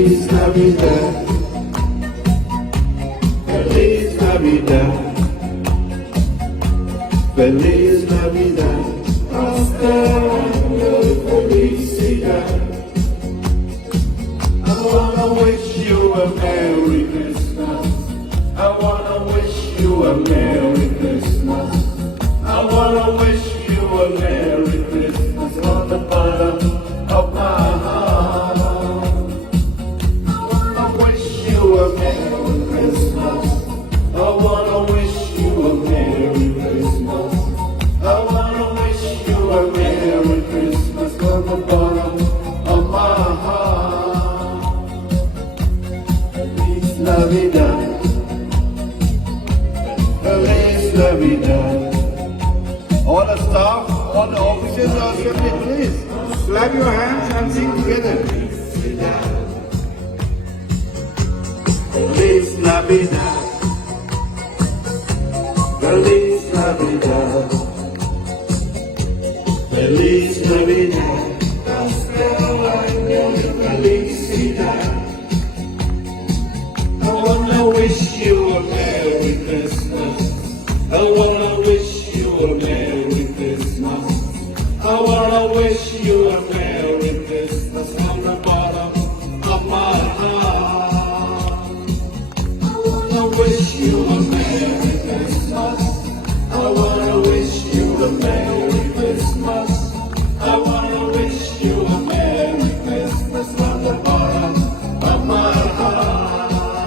Feliz Navidad. Feliz Navidad. Feliz Navidad. Hasta año de felicidad. I wanna wish you a Merry Christmas. I wanna wish you a Merry Christmas. I wanna wish you a Merry Christmas from the bottom of my heart. I wanna wish you a Merry Christmas. I wanna wish you a Merry Christmas. I wanna wish you a Merry Christmas from the bottom of my heart. Feliz Navidad. Feliz Navidad. All the staff, all the officers are assembled, please. Clap your hands and sing together. Feliz Navidad. Feliz Navidad. Feliz Navidad. Prospero año de felicidad. I wanna wish